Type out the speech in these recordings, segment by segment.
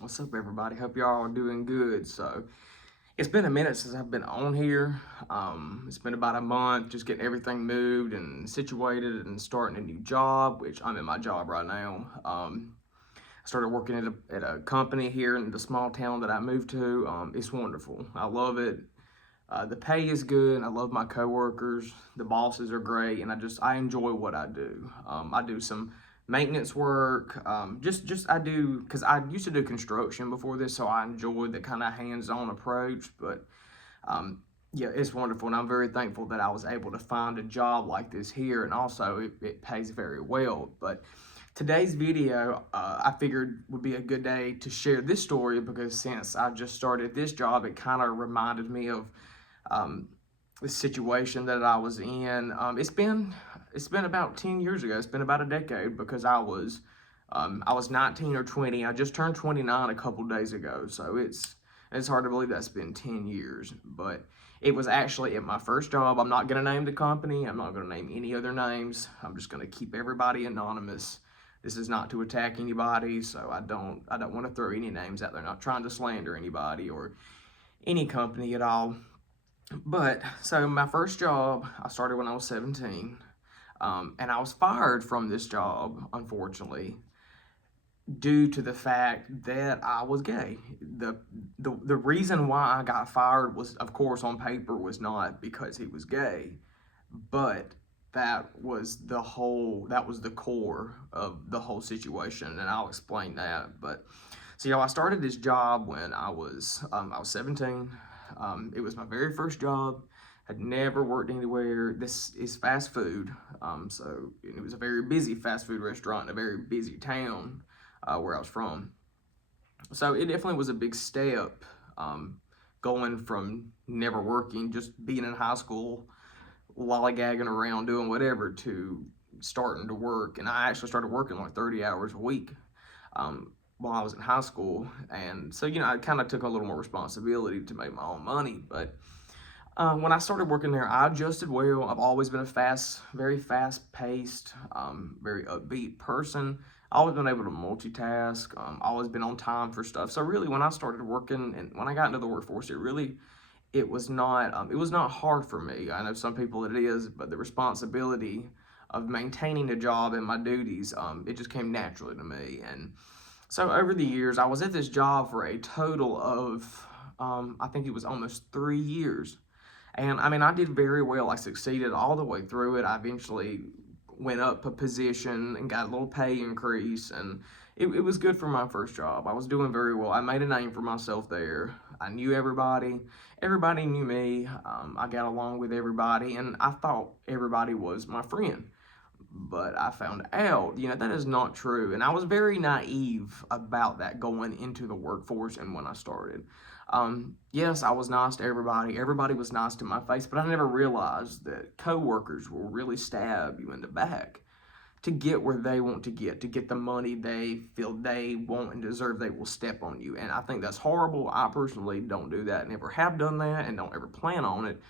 What's up, everybody? Hope y'all are doing good. So, it's been a minute since I've been on here. It's been about a month just getting everything moved and situated and starting a new job, which I'm in my job right now. I started working at a company here in the small town that I moved to. It's wonderful. I love it. The pay is good. I love my coworkers. The bosses are great, and I enjoy what I do. I do some maintenance work. Just I do because I used to do construction before this, so I enjoy the kind of hands-on approach. But um, yeah, it's wonderful, and I'm very thankful that I was able to find a job like this here, and also it pays very well. But today's video, I figured would be a good day to share this story because since I just started this job, it kind of reminded me of um, the situation that I was in. It's been about 10 years ago. It's been about a decade because I was 19 or 20. I just turned 29 a couple days ago, so it's hard to believe that's been 10 years. But it was actually at my first job. I'm not gonna name the company. I'm not gonna name any other names. I'm just gonna keep everybody anonymous. This is not to attack anybody, so I don't want to throw any names out there. Not trying to slander anybody or any company at all. But so my first job, I started when I was 17, and I was fired from this job, unfortunately, due to the fact that I was gay. The reason why I got fired was, of course, on paper was not because he was gay, but that was the core of the whole situation, and I'll explain that. But so I started this job when I was 17. It was my very first job. Had never worked anywhere. This is fast food. So it was a very busy fast food restaurant in a very busy town where I was from. So it definitely was a big step, going from never working, just being in high school, lollygagging around, doing whatever, to starting to work. And I actually started working like 30 hours a week. While I was in high school, and so I kind of took a little more responsibility to make my own money. But when I started working there, I adjusted well. I've always been very fast-paced, very upbeat person. Always been able to multitask. Always been on time for stuff. So really, when I started working and when I got into the workforce, it was not hard for me. I know some people it is, but the responsibility of maintaining a job and my duties, it just came naturally to me. And so over the years, I was at this job for a total of, I think it was almost 3 years. And I mean, I did very well. I succeeded all the way through it. I eventually went up a position and got a little pay increase, and it was good for my first job. I was doing very well. I made a name for myself there. I knew everybody. Everybody knew me. I got along with everybody, and I thought everybody was my friend. But I found out, that is not true. And I was very naive about that going into the workforce and when I started. Yes, I was nice to everybody. Everybody was nice to my face, but I never realized that coworkers will really stab you in the back to get where they want to get the money they feel they want and deserve. They will step on you. And I think that's horrible. I personally don't do that, never have done that, and don't ever plan on it.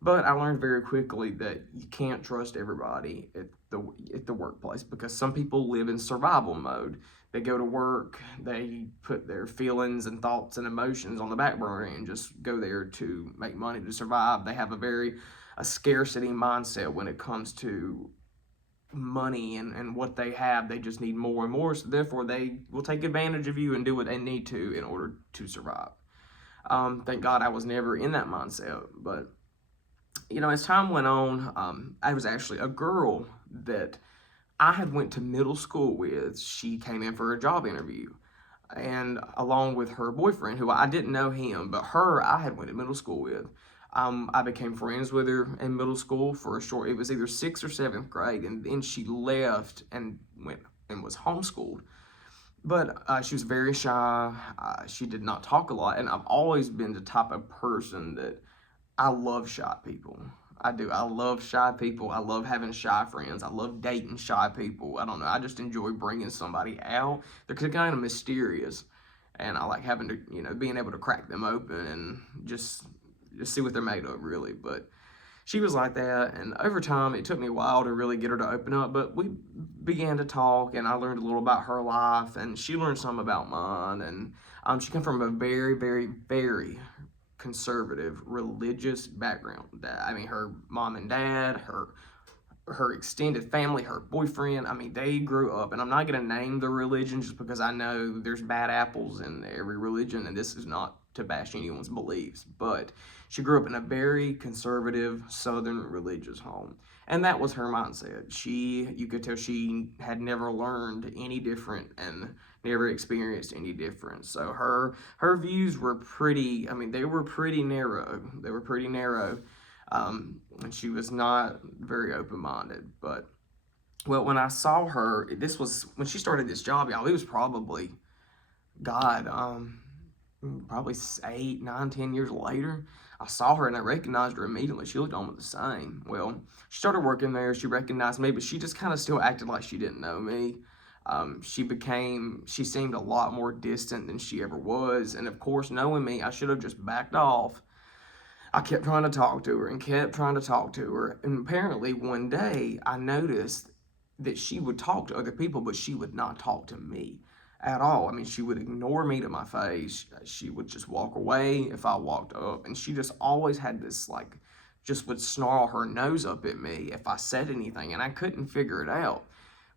But I learned very quickly that you can't trust everybody at the workplace, because some people live in survival mode. They go to work, they put their feelings and thoughts and emotions on the back burner and just go there to make money to survive. They have a scarcity mindset when it comes to money and what they have. They just need more and more, so therefore they will take advantage of you and do what they need to in order to survive. Thank God I was never in that mindset. But as time went on, I was actually a girl that I had went to middle school with. She came in for a job interview, and along with her boyfriend, who I didn't know him, but her I had went to middle school with. I became friends with her in middle school for it was either 6th or 7th grade, and then she left and went and was homeschooled. But she was very shy. She did not talk a lot, and I've always been the type of person that I love shy people. I do. I love shy people. I love having shy friends. I love dating shy people. I don't know. I just enjoy bringing somebody out. They're kind of mysterious, and I like having to, being able to crack them open and just see what they're made of, really. But she was like that. And over time, it took me a while to really get her to open up, but we began to talk, and I learned a little about her life, and she learned some about mine. And she came from a very, very, very conservative religious background. I mean, her mom and dad, her extended family, her boyfriend, I mean, they grew up, and I'm not going to name the religion just because I know there's bad apples in every religion, and this is not to bash anyone's beliefs, but she grew up in a very conservative southern religious home, and that was her mindset. You could tell she had never learned any different and never experienced any different. So her views were pretty, I mean, they were pretty narrow. And she was not very open-minded. But, well, when I saw her, this was, when she started this job, y'all, it was probably, God, probably 8, 9, 10 years later. I saw her and I recognized her immediately. She looked almost the same. Well, she started working there. She recognized me, but she just kind of still acted like she didn't know me. She seemed a lot more distant than she ever was. And of course, knowing me, I should have just backed off. I kept trying to talk to her and kept trying to talk to her. And apparently one day I noticed that she would talk to other people, but she would not talk to me at all. I mean, she would ignore me to my face. She would just walk away if I walked up. And she just always had this, like, just would snarl her nose up at me if I said anything. And I couldn't figure it out.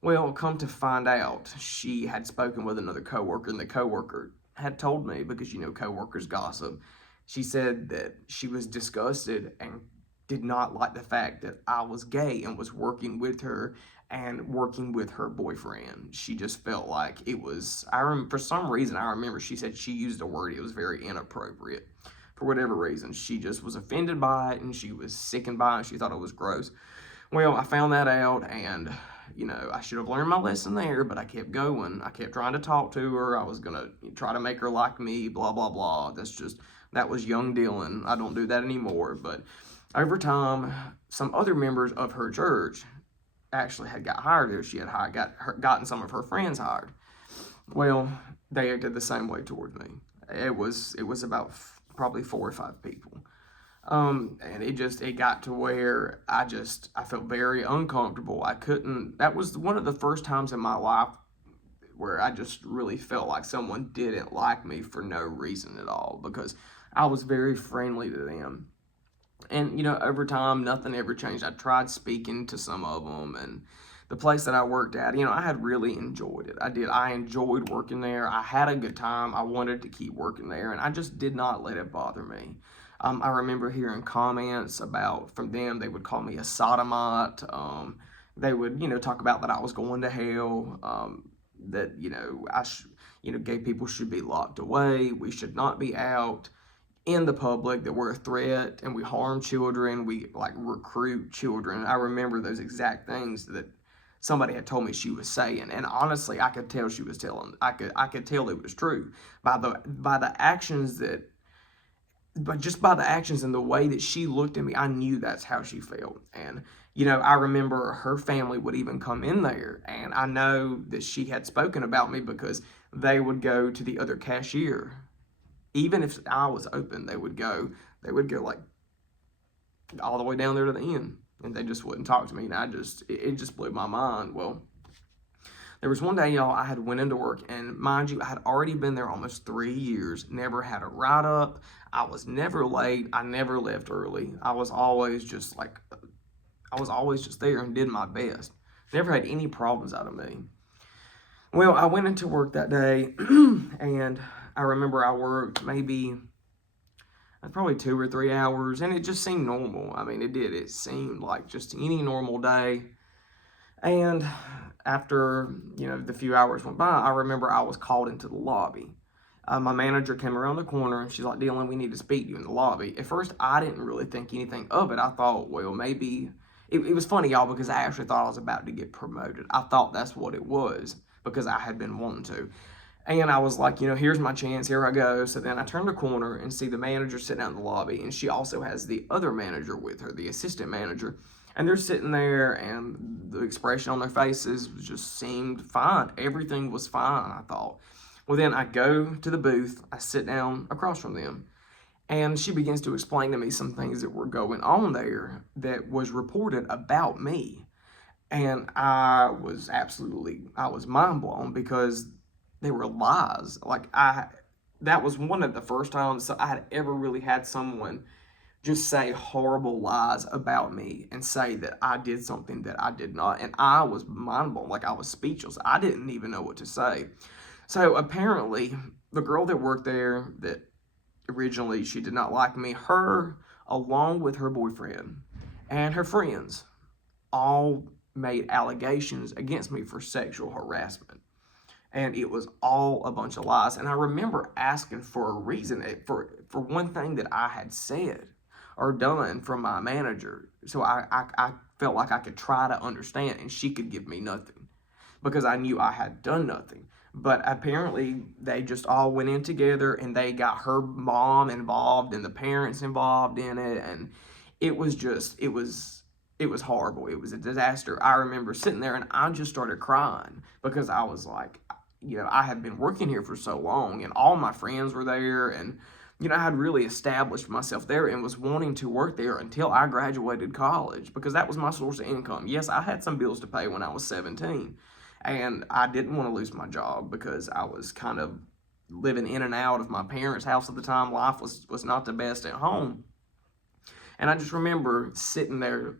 Well, come to find out, she had spoken with another coworker, and the coworker had told me, because, coworkers gossip. She said that she was disgusted and did not like the fact that I was gay and was working with her and working with her boyfriend. She just felt like it was, for some reason, I remember she said she used a word, it was very inappropriate. For whatever reason, she just was offended by it, and she was sickened by it, she thought it was gross. Well, I found that out, and I should have learned my lesson there, but I kept going. I kept trying to talk to her. I was going to try to make her like me, blah, blah, blah. That was young Dylan. I don't do that anymore. But over time, some other members of her church actually had got hired there. She had gotten some of her friends hired. Well, they acted the same way towards me. It was about probably 4 or 5 people. And it got to where I felt very uncomfortable. That was one of the first times in my life where I just really felt like someone didn't like me for no reason at all, because I was very friendly to them. And, over time, nothing ever changed. I tried speaking to some of them, and the place that I worked at, I had really enjoyed it. I did. I enjoyed working there. I had a good time. I wanted to keep working there, and I just did not let it bother me. I remember hearing comments from them. They would call me a sodomite. They would, talk about that I was going to hell. That, gay people should be locked away. We should not be out in the public, that we're a threat and we harm children. We recruit children. I remember those exact things that somebody had told me she was saying. And honestly, I could tell she was telling. I could tell it was true by the actions just by the actions and the way that she looked at me. I knew that's how she felt. And, I remember her family would even come in there, and I know that she had spoken about me because they would go to the other cashier. Even if I was open, they would go like all the way down there to the end, and they just wouldn't talk to me. And it just blew my mind. Well, there was one day, y'all, I had went into work, and mind you, I had already been there almost 3 years, never had a write-up. I was never late. I never left early. I was always just there and did my best. Never had any problems out of me. Well, I went into work that day, and I remember I worked probably 2 or 3 hours, and it just seemed normal. I mean, it did. It seemed like just any normal day. And after, the few hours went by, I remember I was called into the lobby. My manager came around the corner, and she's like, "Dylan, we need to speak to you in the lobby." At first, I didn't really think anything of it. I thought, well, maybe... It was funny, y'all, because I actually thought I was about to get promoted. I thought that's what it was, because I had been wanting to. And I was like, here's my chance, here I go. So then I turned the corner and see the manager sitting out in the lobby, and she also has the other manager with her, the assistant manager. And they're sitting there, and the expression on their faces just seemed fine. Everything was fine, I thought. Well, then I go to the booth, I sit down across from them, And she begins to explain to me some things that were going on there that was reported about me. And I was mind blown because they were lies. That was one of the first times I had ever really had someone just say horrible lies about me and say that I did something that I did not. And I was mind blown, like I was speechless. I didn't even know what to say. So apparently, the girl that worked there that originally she did not like me, her, along with her boyfriend and her friends, all made allegations against me for sexual harassment. And it was all a bunch of lies. And I remember asking for a reason for one thing that I had said or done from my manager. So I felt like I could try to understand, and she could give me nothing because I knew I had done nothing. But apparently they just all went in together and they got her mom involved and the parents involved in it. And it was horrible. It was a disaster. I remember sitting there and I just started crying because I was like, I had been working here for so long and all my friends were there, and I had really established myself there and was wanting to work there until I graduated college because that was my source of income. Yes, I had some bills to pay when I was 17, and I didn't want to lose my job because I was kind of living in and out of my parents' house at the time. Life was not the best at home. And I just remember sitting there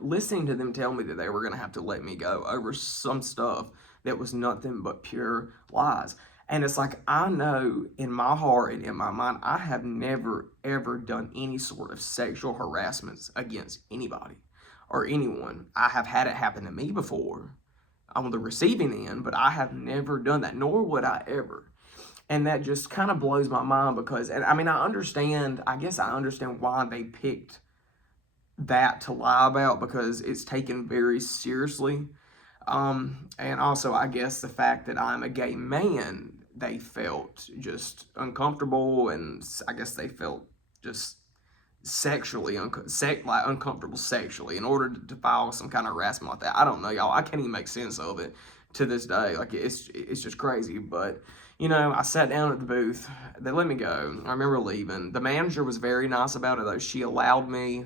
listening to them tell me that they were going to have to let me go over some stuff that was nothing but pure lies. And it's like, I know in my heart and in my mind, I have never, ever done any sort of sexual harassments against anybody or anyone. I have had it happen to me before on the receiving end, but I have never done that, nor would I ever. And that just kind of blows my mind because, and I mean, I guess I understand why they picked that to lie about because it's taken very seriously. And also, I guess the fact that I'm a gay man, they felt just uncomfortable, and I guess they felt just sexually uncomfortable sexually in order to file some kind of harassment like that. I don't know, y'all. I can't even make sense of it to this day. Like it's just crazy. But I sat down at the booth. They let me go. I remember leaving. The manager was very nice about it though. She allowed me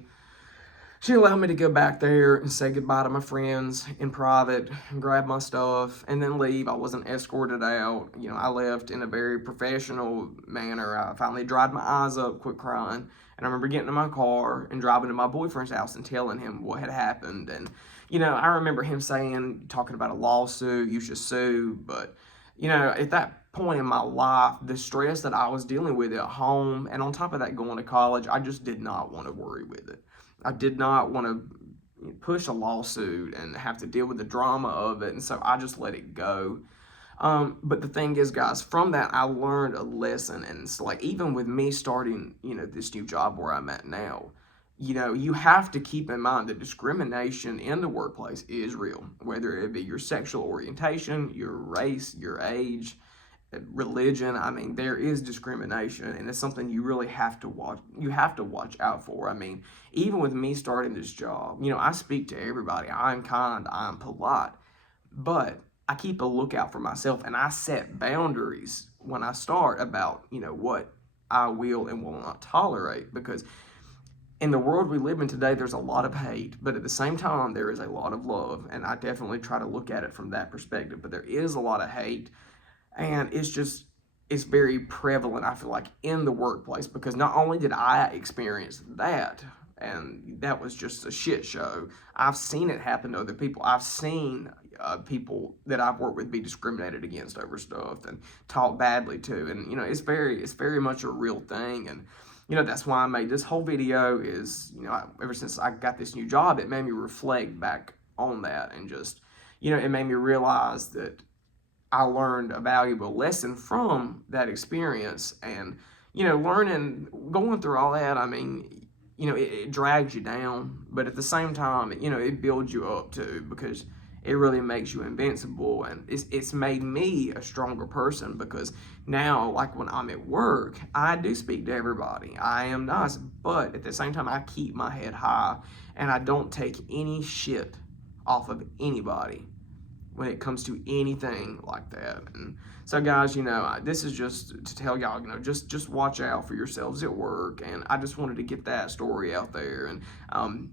to go back there and say goodbye to my friends in private, and grab my stuff, and then leave. I wasn't escorted out. I left in a very professional manner. I finally dried my eyes up, quit crying, and I remember getting in my car and driving to my boyfriend's house and telling him what had happened. And, I remember him talking about a lawsuit, you should sue, but, at that point in my life, the stress that I was dealing with at home, and on top of that going to college, I just did not want to worry with it. I did not want to push a lawsuit and have to deal with the drama of it, and so I just let it go. But the thing is, guys, from that I learned a lesson, and it's like even with me starting, this new job where I'm at now, you have to keep in mind that discrimination in the workplace is real, whether it be your sexual orientation, your race, your age, religion. I mean, there is discrimination, and it's something you really have to watch. You have to watch out for. I mean, even with me starting this job, I speak to everybody. I'm kind, I'm polite, but I keep a lookout for myself, and I set boundaries when I start about, what I will and will not tolerate, because in the world we live in today, there's a lot of hate, but at the same time, there is a lot of love, and I definitely try to look at it from that perspective. But there is a lot of hate, and it's very prevalent, I feel like, in the workplace, because not only did I experience that, and that was just a shit show, I've seen it happen to other people. I've seen people that I've worked with be discriminated against over stuff and talked badly to, and it's very much a real thing. And that's why I made this whole video. Is ever since I got this new job, it made me reflect back on that, and just it made me realize that I learned a valuable lesson from that experience. And going through all that, I mean, it drags you down, but at the same time, it builds you up too, because it really makes you invincible. And it's made me a stronger person, because now, like when I'm at work, I do speak to everybody. I am nice, but at the same time, I keep my head high, and I don't take any shit off of anybody when it comes to anything like that. And so, guys, you know, this is just to tell y'all, you know, just watch out for yourselves at work. And I just wanted to get that story out there and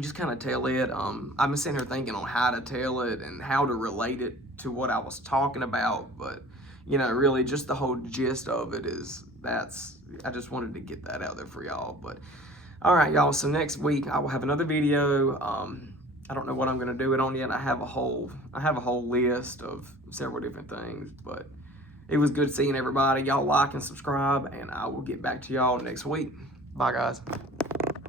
just kind of tell it. I've been sitting here thinking on how to tell it and how to relate it to what I was talking about, but you know, really just the whole gist of it is I just wanted to get that out there for y'all. But all right, y'all, so next week I will have another video. I don't know what I'm going to do it on yet. I have a whole list of several different things, but it was good seeing everybody. Y'all like and subscribe, and I will get back to y'all next week. Bye, guys.